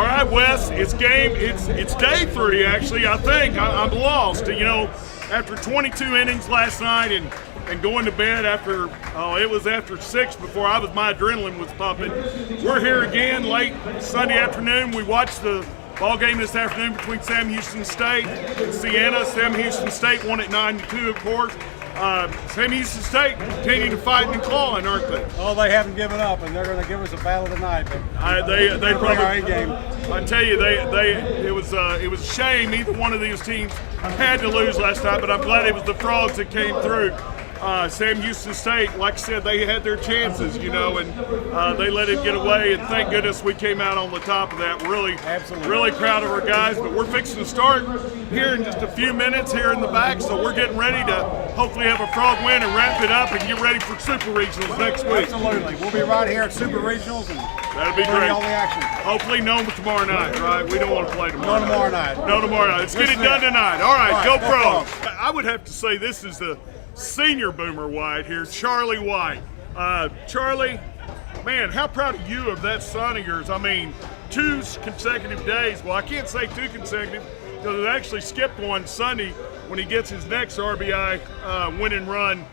All right, Wes, it's day 3 actually. I think I'm lost. You know, after 22 innings last night and going to bed after it was after 6 before my adrenaline was pumping. We're here again late Sunday afternoon. We watched the ball game this afternoon between Sam Houston State and Siena. Sam Houston State won at 9-2, of course. Sam Houston State continuing to fight and clawing, aren't they? Oh, they haven't given up, and they're going to give us a battle tonight. They probably our A game. I tell you, it was a shame either one of these teams had to lose last night, but I'm glad it was the Frogs that came through. Sam Houston State, like I said, they had their chances, you know, and they let it get away, and thank goodness we came out on the top of that. Really proud of our guys, but we're fixing to start here in just a few minutes here in the back, so we're getting ready to hopefully have a Frog win and wrap it up and get ready for Super Regionals next week. Absolutely. We'll be right here at Super Regionals, and that'll be great. All the action. Hopefully no tomorrow night, right? We don't want to play tomorrow. No tomorrow night. No tomorrow night. Let's get it done tonight. All right, go Frogs. I would have to say this is the senior Boomer White here, Charlie White. Charlie, man, how proud of you of that son of yours. I mean, 2 consecutive days. Well, I can't say 2 consecutive because it actually skipped one Sunday when he gets his next RBI winning run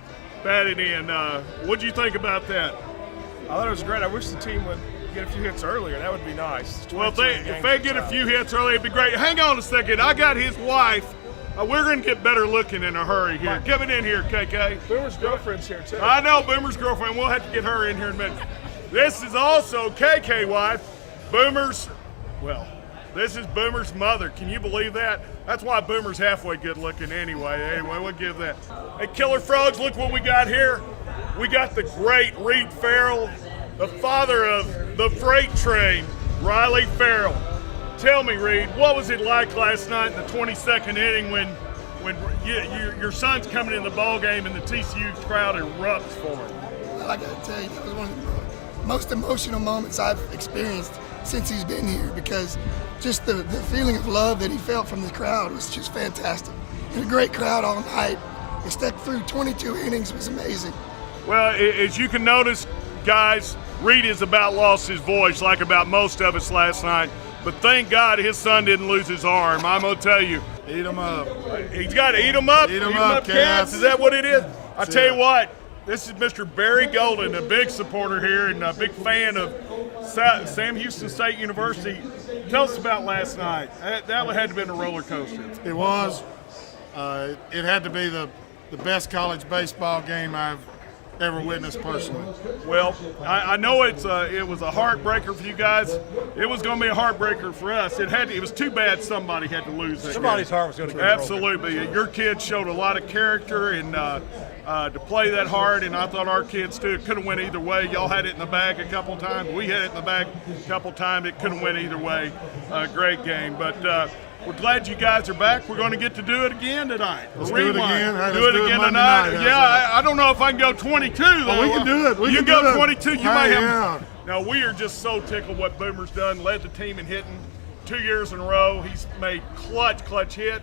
batted in. What'd you think about that? I thought it was great. I wish the team would get a few hits earlier. That would be nice. Well, if they get a few hits early, it'd be great. Hang on a second. I got his wife. We're going to get better looking in a hurry here. Coming in here, KK. Boomer's girlfriend's here, too. I know, Boomer's girlfriend. We'll have to get her in here in a minute. This is also KK wife. This is Boomer's mother. Can you believe that? That's why Boomer's halfway good looking anyway. Anyway, we'll give that. Hey, Killer Frogs, look what we got here. We got the great Reed Farrell, the father of the freight train, Riley Farrell. Tell me, Reed, what was it like last night in the 22nd inning when your son's coming in the ball game and the TCU crowd erupts for him? Well, I got to tell you, that was one of the most emotional moments I've experienced since he's been here, because just the feeling of love that he felt from the crowd was just fantastic. And a great crowd all night. He stuck through 22 innings. It was amazing. Well, as you can notice, guys, Reed has about lost his voice like about most of us last night. But thank God his son didn't lose his arm. I'm going to tell you. Eat him up. He's got to eat him up. Eat him up, cats. Is that what it is? I tell you what, this is Mr. Barry Golden, a big supporter here and a big fan of Sam Houston State University. Tell us about last night. That had to have been a roller coaster. It was. It had to be the best college baseball game I've ever witnessed personally. Well, I know it was a heartbreaker for you guys. It was going to be a heartbreaker for us. It was too bad somebody had to lose that Somebody's game. heart was going to get Absolutely. Your kids showed a lot of character and to play that hard, and I thought our kids too. It could have went either way. Y'all had it in the bag a couple times. We had it in the bag a couple times. It could have went either way. Great game. But we're glad you guys are back. We're going to get to do it again tonight. Let's do it again. Hey, do it again tonight. Yeah, I don't know if I can go 22 though. Well, we can do it. You go 22. You might have. Yeah. Now we are just so tickled what Boomer's done. Led the team in hitting 2 years in a row. He's made clutch hit,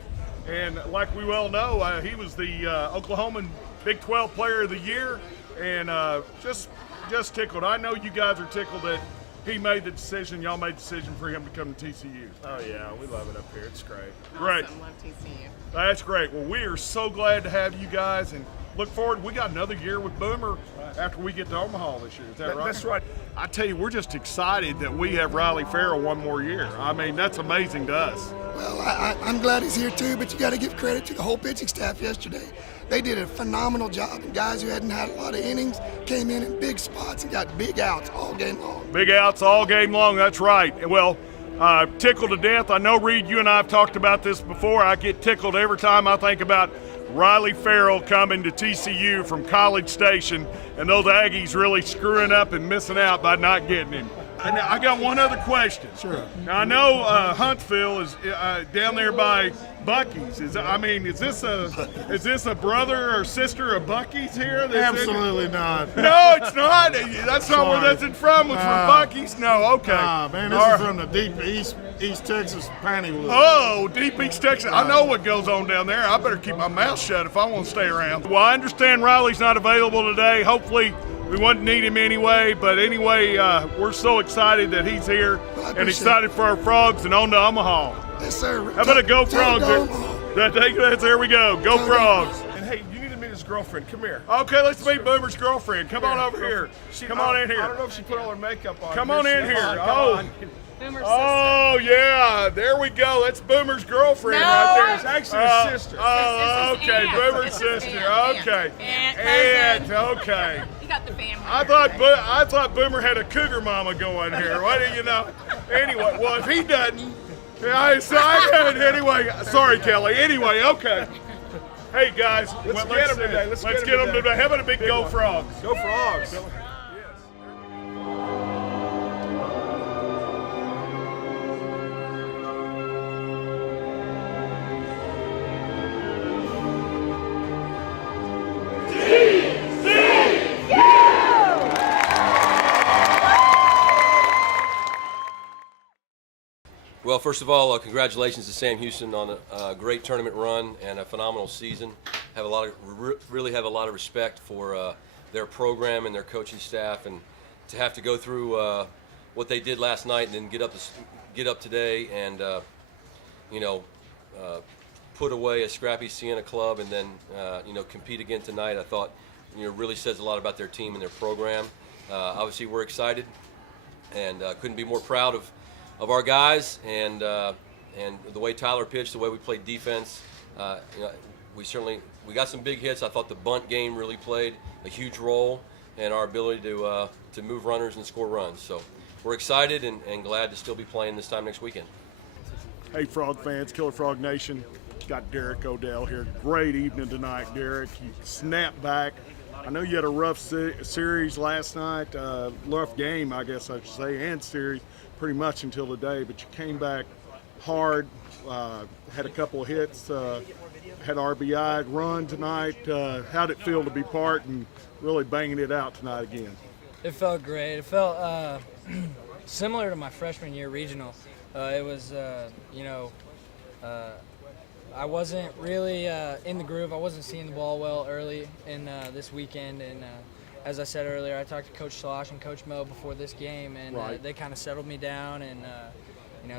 and like we well know, he was the Oklahoman Big 12 Player of the Year, and just tickled. I know you guys are tickled that he made the decision. Y'all made the decision for him to come to TCU. Oh, yeah. We love it up here. It's great. Great. Awesome. Love TCU. That's great. Well, we are so glad to have you guys and look forward. We got another year with Boomer after we get to Omaha this year. Is that right? That's right. I tell you, we're just excited that we have Riley Farrell one more year. I mean, that's amazing to us. Well, I'm glad he's here too, but you got to give credit to the whole pitching staff yesterday. They did a phenomenal job, and guys who hadn't had a lot of innings came in big spots and got big outs all game long. Big outs all game long, that's right. Well, tickled to death. I know, Reed, you and I have talked about this before. I get tickled every time I think about Riley Farrell coming to TCU from College Station, and those Aggies really screwing up and missing out by not getting him. And I got one other question. Sure. Now, I know Huntsville is down there by Buc-ee's. Is this a brother or sister of Buc-ee's here? Absolutely not. No, it's not. That's not where that's from. Was from Buc-ee's? No, okay. Nah, man, this is from the deep East Texas Pantywood. Oh, deep East Texas. I know what goes on down there. I better keep my mouth shut if I want to stay around. Well, I understand Riley's not available today. Hopefully we wouldn't need him anyway. But anyway, we're so excited that he's here and excited for our Frogs and on to Omaha. Yes, sir. How about a Go Frogs? There we go. Go Frogs. And hey, you need to meet his girlfriend. Come here. Okay, let's meet Boomer's girlfriend. Come on over here. Come on in I here. don't know if she put all her makeup on. Come on in here. Come Oh. on. Boomer's Oh, yeah. There we go. That's Boomer's girlfriend No. right there. It's actually his sister. Oh, It's his okay. aunt. Boomer's It's his sister. aunt. Okay. Aunt, cousin. Okay. You got the family. I thought Boomer had a cougar mama going here. What do you know? Anyway, well, if he doesn't, I got it anyway. Sorry, Kelly. Anyway, okay. Hey, guys. Let's get 'em today. Let's get them today. How about a big Go Frogs? Go Frogs. Well, first of all, congratulations to Sam Houston on a great tournament run and a phenomenal season. Really have a lot of respect for their program and their coaching staff, and to have to go through what they did last night and then get up today and put away a scrappy Siena club and then compete again tonight. I thought really says a lot about their team and their program. Obviously, we're excited and couldn't be more proud of our guys and the way Tyler pitched, the way we played defense. We got some big hits. I thought the bunt game really played a huge role in our ability to move runners and score runs. So we're excited and glad to still be playing this time next weekend. Hey, Frog fans, Killer Frog Nation. Got Derek Odell here. Great evening tonight, Derek. You snapped back. I know you had a rough series last night, rough game, I guess I should say, and series pretty much until today, but you came back hard, had a couple of hits, had RBI run tonight. How'd it feel to be part and really banging it out tonight again? It felt great. It felt similar to my freshman year regional. It was, I wasn't really in the groove. I wasn't seeing the ball well early in this weekend, and as I said earlier, I talked to Coach Slosh and Coach Mo before this game, and they kind of settled me down and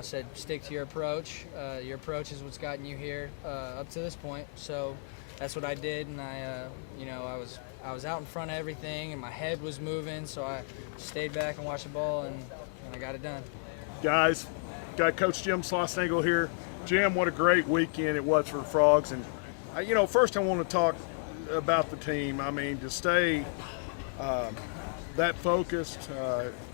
said, stick to your approach. Your approach is what's gotten you here up to this point. So that's what I did, and I was out in front of everything, and my head was moving, so I stayed back and watched the ball, and I got it done. Guys, got Coach Jim Slosnagel here. Jim, what a great weekend it was for the Frogs. And, first I want to talk about the team. I mean, to stay that focused,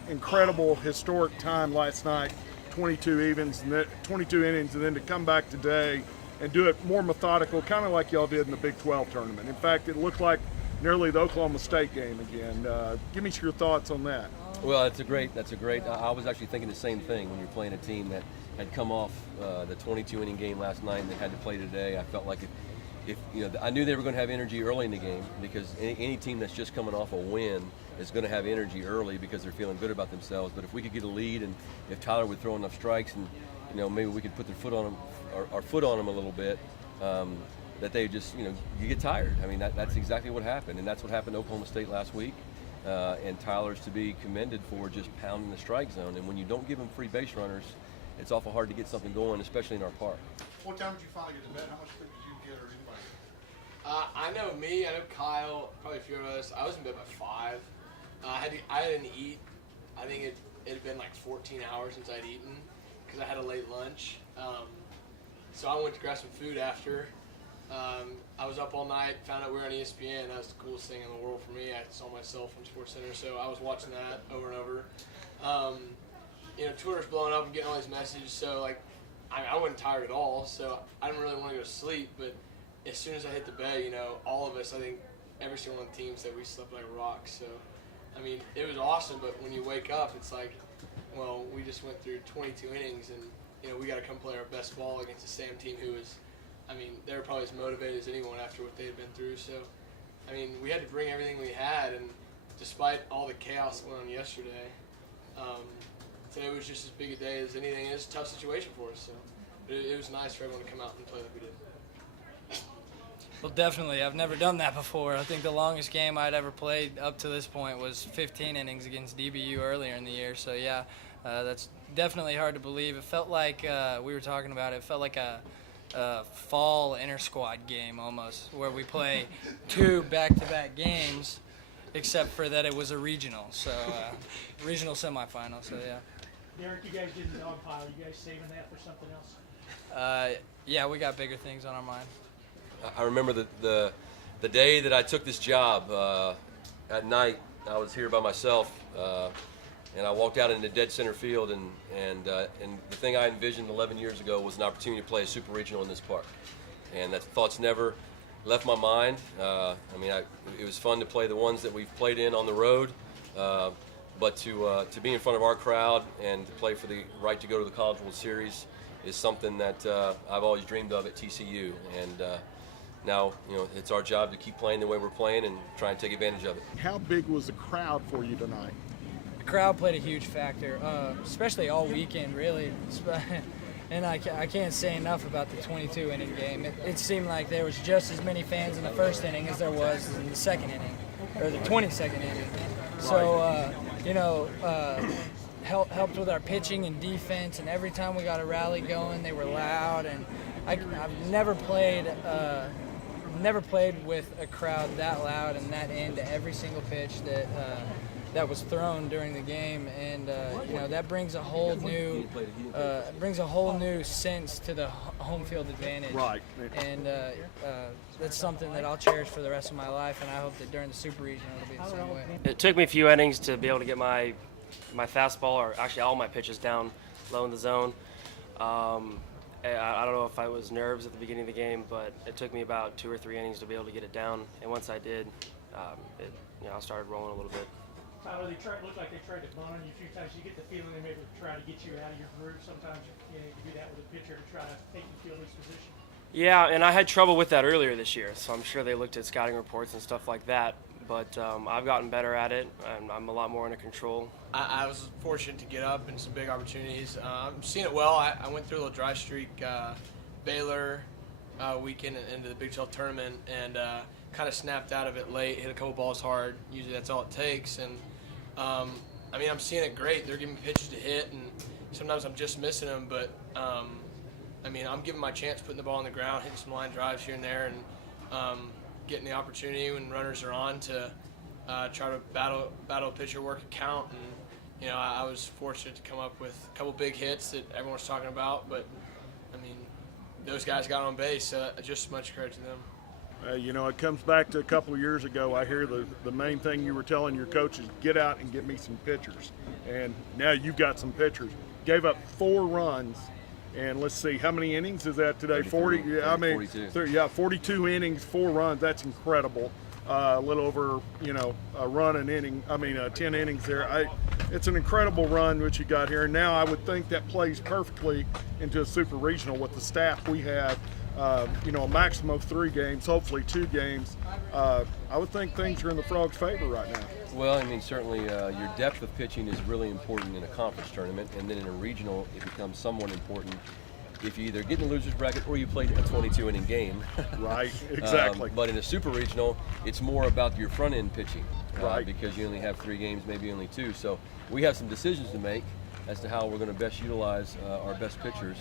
incredible, historic time last night, 22 innings, and then to come back today and do it more methodical, kind of like y'all did in the Big 12 tournament. In fact, it looked like nearly the Oklahoma State game again. Give me your thoughts on that. Well, that's a great. I was actually thinking the same thing when you're playing a team that had come off the 22-inning game last night and they had to play today. I felt like if I knew they were going to have energy early in the game, because any team that's just coming off a win is going to have energy early because they're feeling good about themselves. But if we could get a lead, and if Tyler would throw enough strikes, and maybe we could put our foot on them a little bit, that they just you get tired. I mean that's exactly what happened, and that's what happened to Oklahoma State last week. And Tyler's to be commended for just pounding the strike zone. And when you don't give him free base runners, it's awful hard to get something going, especially in our park. What time did you finally get to bed? How much sleep did you get, or anybody? I know me, I know Kyle, probably a few of us. I was in bed by 5. I didn't eat. I think it had been like 14 hours since I'd eaten because I had a late lunch. So I went to grab some food after. I was up all night, found out we were on ESPN. That was the coolest thing in the world for me. I saw myself on SportsCenter, so I was watching that over and over. Twitter's blowing up and getting all these messages, so I wasn't tired at all, so I didn't really want to go to sleep. But as soon as I hit the bed, all of us, I think every single one of the teams said we slept like a rock. So, I mean, it was awesome, but when you wake up, it's like, well, we just went through 22 innings, and we got to come play our best ball against the same team who is, they were probably as motivated as anyone after what they had been through. So, we had to bring everything we had, and despite all the chaos going on yesterday, today was just as big a day as anything. It was a tough situation for us. So, but it was nice for everyone to come out and play like we did. Well, definitely. I've never done that before. I think the longest game I'd ever played up to this point was 15 innings against DBU earlier in the year. So, yeah, that's definitely hard to believe. It felt like, we were talking about it, it felt like a fall inter-squad game almost, where we play 2 back-to-back games, except for that it was a regional. So, regional semifinal, so yeah. Derek, you guys didn't dogpile. You guys saving that for something else? Yeah, we got bigger things on our mind. I remember the day that I took this job. At night, I was here by myself, and I walked out into dead center field, and the thing I envisioned 11 years ago was an opportunity to play a super regional in this park, and that thought's never left my mind. It was fun to play the ones that we've played in on the road, but to be in front of our crowd and to play for the right to go to the College World Series is something that I've always dreamed of at TCU, and now it's our job to keep playing the way we're playing and try and take advantage of it. How big was the crowd for you tonight? The crowd played a huge factor, especially all weekend, really. And I can't say enough about the 22-inning game. It seemed like there was just as many fans in the first inning as there was in the second inning, or the 22nd inning. So, helped with our pitching and defense, and every time we got a rally going, they were loud. And I've never played with a crowd that loud and that into every single pitch that was thrown during the game, and that brings a whole new sense to the home field advantage. Right. And that's something that I'll cherish for the rest of my life, and I hope that during the Super Regional it'll be the same way. It took me a few innings to be able to get my fastball, or actually all my pitches, down low in the zone. I don't know if I was nerves at the beginning of the game, but it took me about 2 or 3 innings to be able to get it down. And once I did, I started rolling a little bit. Tyler, looked like they tried to bunt on you a few times. You get the feeling they maybe try to get you out of your groove. Sometimes you need to do that with a pitcher to try to take the fielder's position. Yeah, and I had trouble with that earlier this year, so I'm sure they looked at scouting reports and stuff like that. But I've gotten better at it, and I'm a lot more under control. I was fortunate to get up in some big opportunities. I'm seeing it well. I went through a little dry streak, Baylor weekend and into the Big 12 tournament, and kind of snapped out of it late, hit a couple balls hard. Usually that's all it takes. And I'm seeing it great. They're giving me pitches to hit, and sometimes I'm just missing them. But I'm giving my chance, putting the ball on the ground, hitting some line drives here and there, and getting the opportunity when runners are on to try to battle a pitcher, work a count. And I was fortunate to come up with a couple big hits that everyone's talking about. But those guys got on base, so just as much credit to them. It comes back to a couple of years ago. I hear the main thing you were telling your coaches, get out and get me some pitchers. And now you've got some pitchers. Gave up 4 runs, and let's see, how many innings is that today? 40? Yeah, 42. 42 innings, 4 runs. That's incredible. A little over, a run an inning. 10 innings there. It's an incredible run which you got here. And now I would think that plays perfectly into a super regional with the staff we have. A maximum of 3 games, hopefully 2 games. I would think things are in the Frogs' favor right now. Well, certainly your depth of pitching is really important in a conference tournament, and then in a regional it becomes somewhat important if you either get in the loser's bracket or you play a 22-inning game. Right, exactly. But in a super regional, it's more about your front-end pitching, right? Because you only have 3 games, maybe only 2. So we have some decisions to make as to how we're going to best utilize our best pitchers.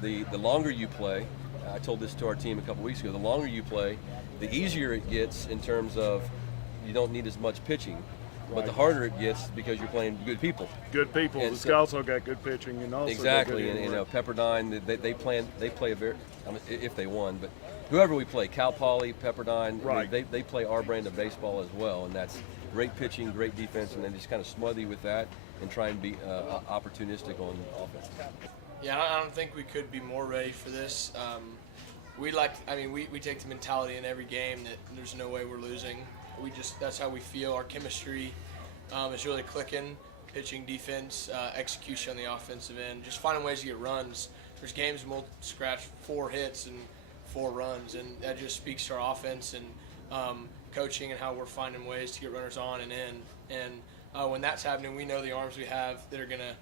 The longer you play, I told this to our team a couple weeks ago, the longer you play, the easier it gets in terms of you don't need as much pitching. But the harder it gets because you're playing good people. Good people. And the Scouts also got good pitching, and also exactly. And Pepperdine, they play a very, if they won, but whoever we play, Cal Poly, Pepperdine, right. They play our brand of baseball as well, and that's great pitching, great defense, and then just kind of smother you with that and try and be opportunistic on offense. Yeah, I don't think we could be more ready for this. We take the mentality in every game that there's no way we're losing. That's how we feel. Our chemistry is really clicking. Pitching, defense, execution on the offensive end. Just finding ways to get runs. There's games we'll scratch 4 hits and 4 runs, and that just speaks to our offense and coaching and how we're finding ways to get runners on and in. And when that's happening, we know the arms we have that we're gonna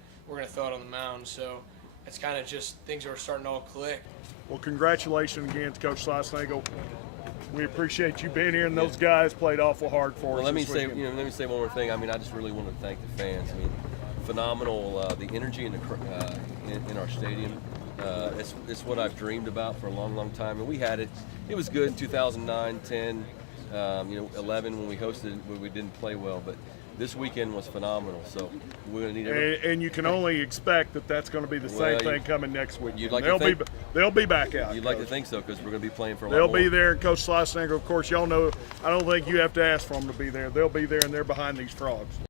throw it on the mound. So it's kind of just things are starting to all click. Well, congratulations again to Coach Schlossnagle. We appreciate you being here, and those guys played awful hard for us. Well, let me this say, weekend. let me say one more thing. I mean, I just really want to thank the fans. I mean, phenomenal, the energy in in our stadium. It's what I've dreamed about for a long, long time, and we had it. It was good in 2009, 10, 11 when we hosted, when we didn't play well, but this weekend was phenomenal. So we're going to need everybody. And you can only expect that that's going to be the same thing coming next weekend. You'd like they'll be back out. You'd like to think so, because we're going to be playing for a lot They'll more. be there, and Coach Schlossnagle, of course, y'all know, I don't think you have to ask for them to be there. They'll be there, and they're behind these Frogs.